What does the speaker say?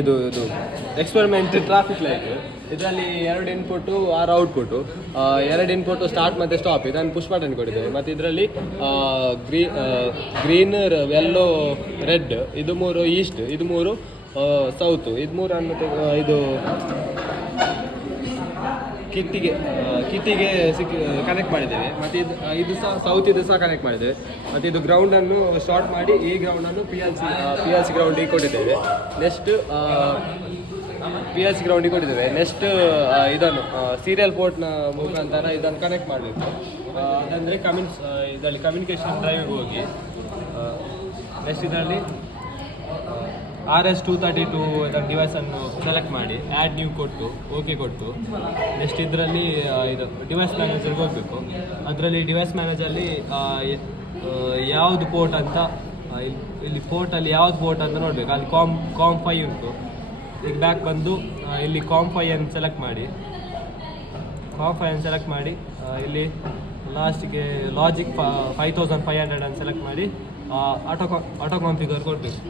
ಇದು experiment traffic light. ಇದರಲ್ಲಿ 2 input 6 output, 2 input start ಮತ್ತು ಸ್ಟಾಪ್, ಇದನ್ನು ಪುಷ್ ಬಟನ್ ಕೊಟ್ಟಿದ್ದೇವೆ. ಮತ್ತು ಇದರಲ್ಲಿ ಗ್ರೀನ್, ಯೆಲ್ಲೋ, ರೆಡ್, ಇದು 3 ಈಸ್ಟ್, ಇದು 3 ಸೌತು, ಇದು 3 ಇದು ಕಿಟ್ಟಿಗೆ ಕನೆಕ್ಟ್ ಮಾಡಿದ್ದೇವೆ. ಮತ್ತು ಇದು ಸಹ ಸೌತ್, ಇದು ಸಹ ಕನೆಕ್ಟ್ ಮಾಡಿದ್ದೇವೆ. ಮತ್ತು ಇದು ಗ್ರೌಂಡನ್ನು ಶಾರ್ಟ್ ಮಾಡಿ ಈ ಗ್ರೌಂಡನ್ನು ಪಿ ಎಲ್ ಸಿ ಗ್ರೌಂಡಿಗೆ ಕೊಟ್ಟಿದ್ದೇವೆ. ನೆಕ್ಸ್ಟ್ PLC ಗ್ರೌಂಡಿಗೆ ಕೊಟ್ಟಿದ್ದೇವೆ. ನೆಕ್ಸ್ಟ್ ಇದನ್ನು ಸೀರಿಯಲ್ ಪೋರ್ಟ್ನ ಮುಖಾಂತರ ಇದನ್ನು ಕನೆಕ್ಟ್ ಮಾಡಬೇಕು. ಅದಂದರೆ ಇದರಲ್ಲಿ ಕಮ್ಯುನಿಕೇಷನ್ ಡ್ರೈವಿಗೆ ಹೋಗಿ ನೆಕ್ಸ್ಟ್ ಇದರಲ್ಲಿ RS-232 ಇದನ್ನು ಡಿವೈಸನ್ನು ಸೆಲೆಕ್ಟ್ ಮಾಡಿ ಆ್ಯಡ್ ನ್ಯೂ ಕೊಟ್ಟು ಓಕೆ ಕೊಟ್ಟು ನೆಕ್ಸ್ಟ್ ಇದರಲ್ಲಿ ಇದು ಡಿವೈಸ್ ಮ್ಯಾನೇಜರ್ಗೆ ಹೋಗಬೇಕು. ಅದರಲ್ಲಿ ಡಿವೈಸ್ ಮ್ಯಾನೇಜಲ್ಲಿ ಯಾವುದು ಪೋರ್ಟ್ ಅಂತ ಇಲ್ಲಿ ಪೋರ್ಟಲ್ಲಿ ಯಾವ್ದು ಪೋರ್ಟ್ ಅಂತ ನೋಡಬೇಕು. ಅಲ್ಲಿ ಕಾಮ್ 5 ಉಂಟು. ಈಗ ಬ್ಯಾಕ್ ಬಂದು ಇಲ್ಲಿ ಕಾಮ್ 5 ಅನ್ನು ಸೆಲೆಕ್ಟ್ ಮಾಡಿ ಇಲ್ಲಿ ಲಾಸ್ಟಿಗೆ ಲಾಜಿಕ್ 5500 ಅನ್ನು ಸೆಲೆಕ್ಟ್ ಮಾಡಿ ಆಟೋ ಕಾನ್ಫಿಗರ್ ಕೊಡಬೇಕು.